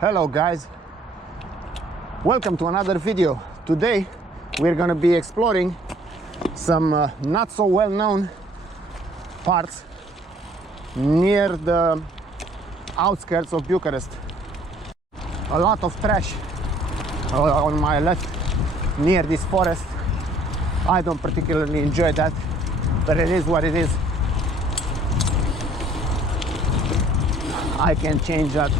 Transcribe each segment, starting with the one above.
Hello guys, welcome to another video. Today we're gonna be exploring some not so well-known parts near the outskirts of Bucharest. A lot of trash on my left near this forest. I don't particularly enjoy that, but it is what it is. I can change that.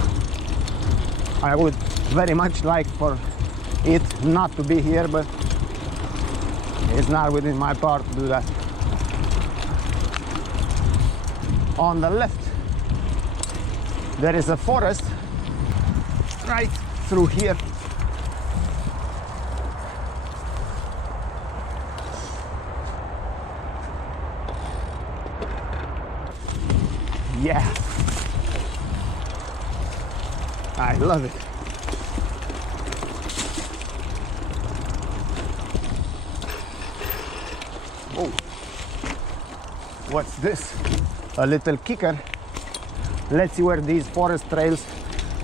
I would very much like for it not to be here, but it's not within my power to do that. On the left there is a forest right through here. Yeah, I love it. Oh, what's this? A little kicker. Let's see where these forest trails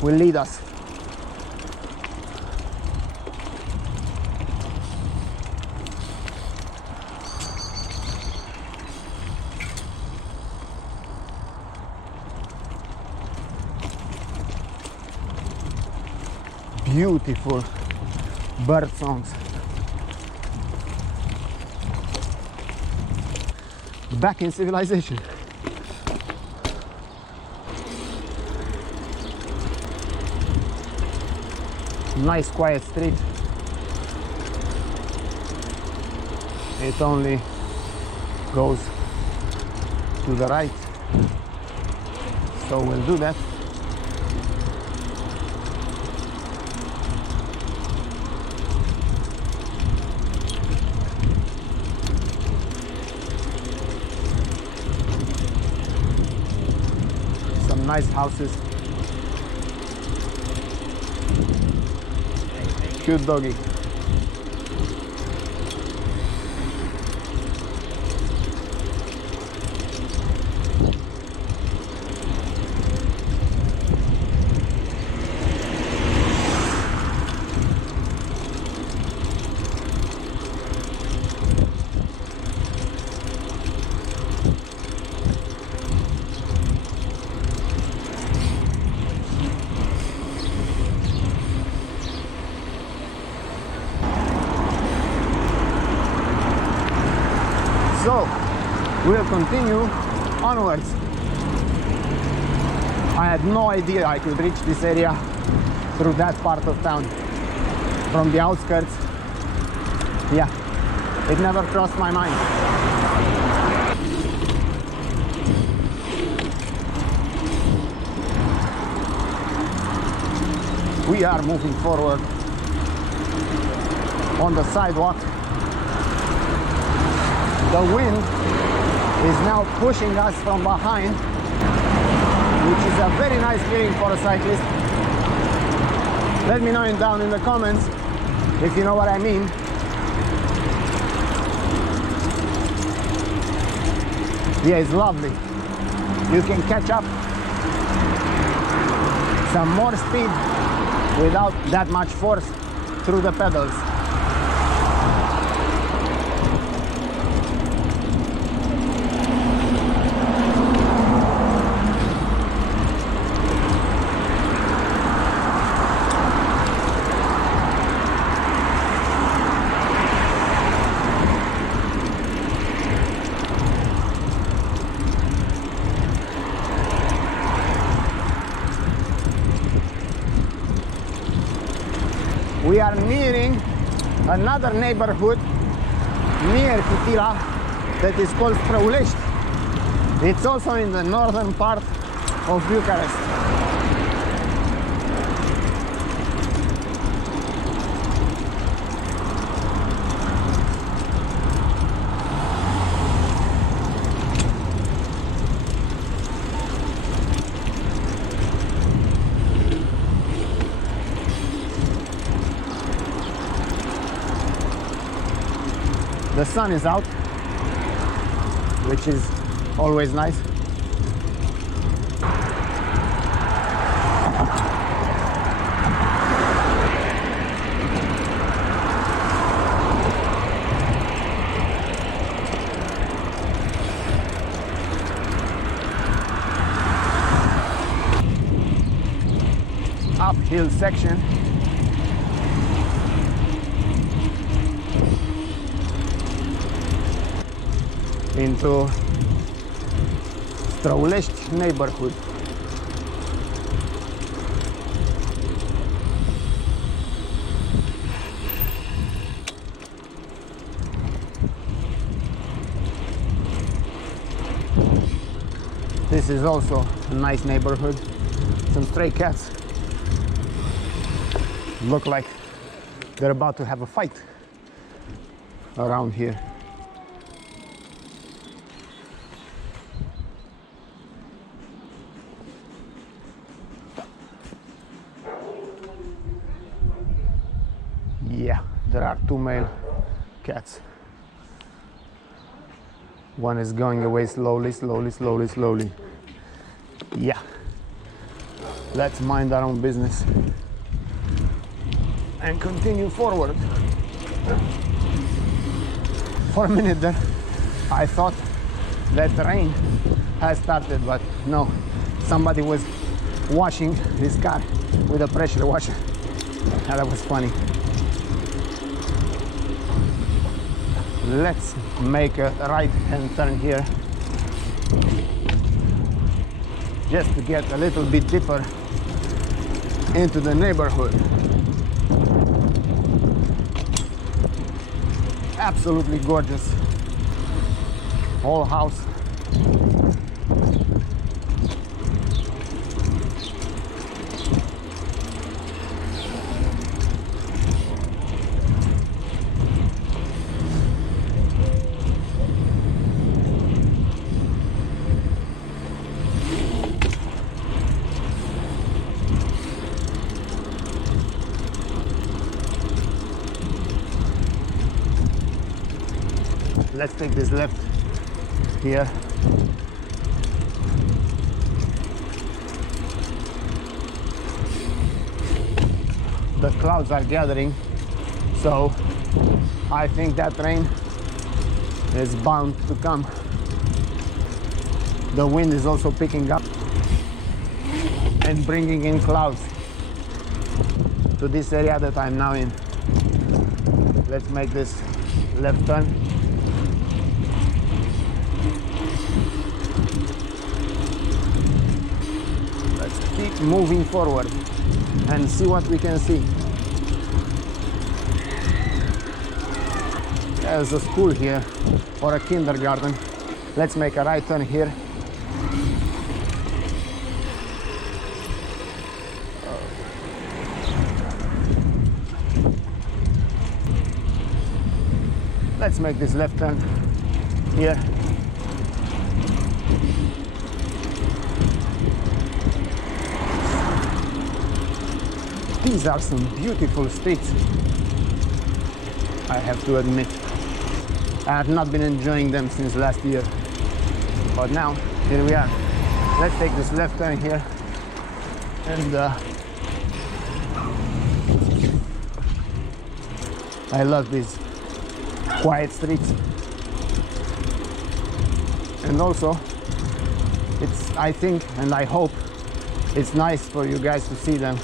will lead us. Beautiful bird songs. Back in civilization. Nice quiet street. It only goes to the right, so we'll do that. Nice houses. Cute doggy. So, we'll continue onwards. I had no idea I could reach this area through that part of town. From the outskirts, yeah, it never crossed my mind. We are moving forward on the sidewalk. The wind is now pushing us from behind, which is a very nice feeling for a cyclist. Let me know down in the comments if you know what I mean. Yeah, it's lovely. You can catch up some more speed without that much force through the pedals. We are nearing another neighborhood near Kitila that is called Straulesti. It's also in the northern part of Bucharest. The sun is out, which is always nice. uphill section. Into Straulesti neighborhood. This is also a nice neighborhood. Some stray cats look like they're about to have a fight around here. Yeah, there are two male cats. One is going away slowly, slowly, slowly, slowly. Yeah, let's mind our own business and continue forward. For a minute there, I thought that rain has started, but no, somebody was washing his car with a pressure washer. That was funny. Let's make a right-hand turn here, just to get a little bit deeper into the neighborhood. Absolutely gorgeous whole house. Let's take this left here. The clouds are gathering, so I think that rain is bound to come. The wind is also picking up and bringing in clouds to this area that I'm now in. Let's make this left turn. Let's keep moving forward and see what we can see. There's a school here or a kindergarten. Let's make a right turn here. Let's make this left turn here. These are some beautiful streets, I have to admit. I have not been enjoying them since last year, but now here we are. Let's take this left turn here and I love these quiet streets, and also it's, I think and I hope it's nice for you guys to see them.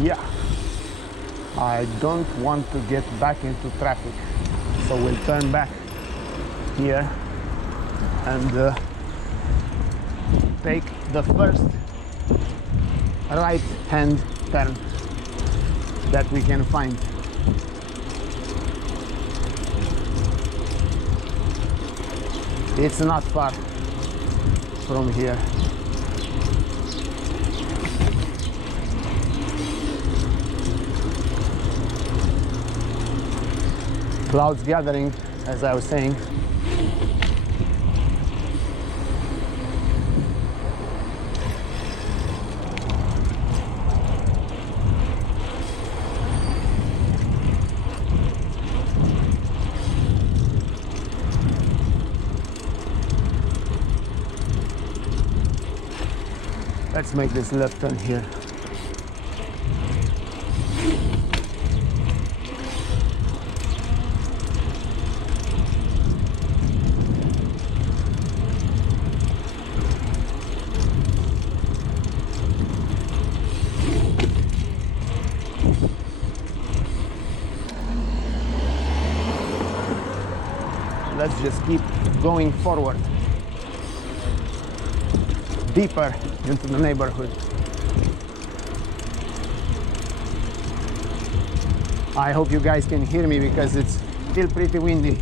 Yeah, I don't want to get back into traffic, so we'll turn back here and take the first right hand turn that we can find. It's not far from here. Clouds gathering, as I was saying. Let's make this left turn here. Let's just keep going forward, deeper into the neighborhood. I hope you guys can hear me because it's still pretty windy.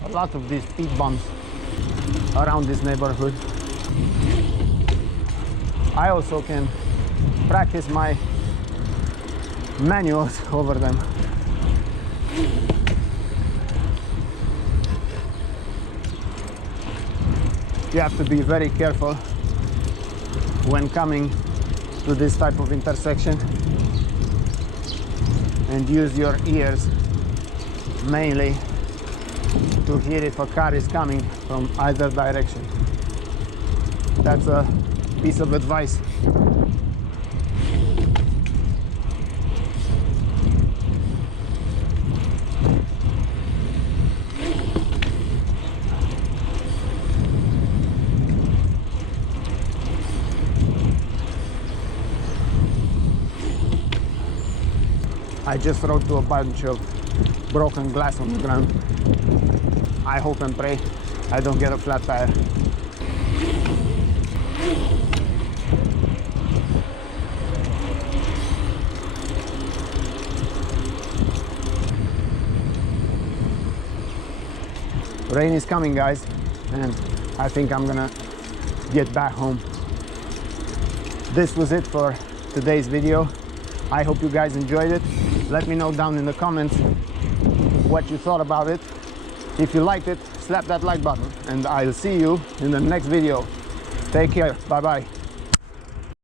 A lot of these speed bumps around this neighborhood. I also can practice my manuals over them. You have to be very careful when coming to this type of intersection and use your ears mainly to hear if a car is coming from either direction. That's a piece of advice. I just rode to a bunch of broken glass on the ground. I hope and pray I don't get a flat tire. Rain is coming, guys, and I think I'm gonna get back home. This was it for today's video. I hope you guys enjoyed it. Let me know down in the comments what you thought about it. If you liked it, slap that like button, and I'll see you in the next video. Take care. Bye bye.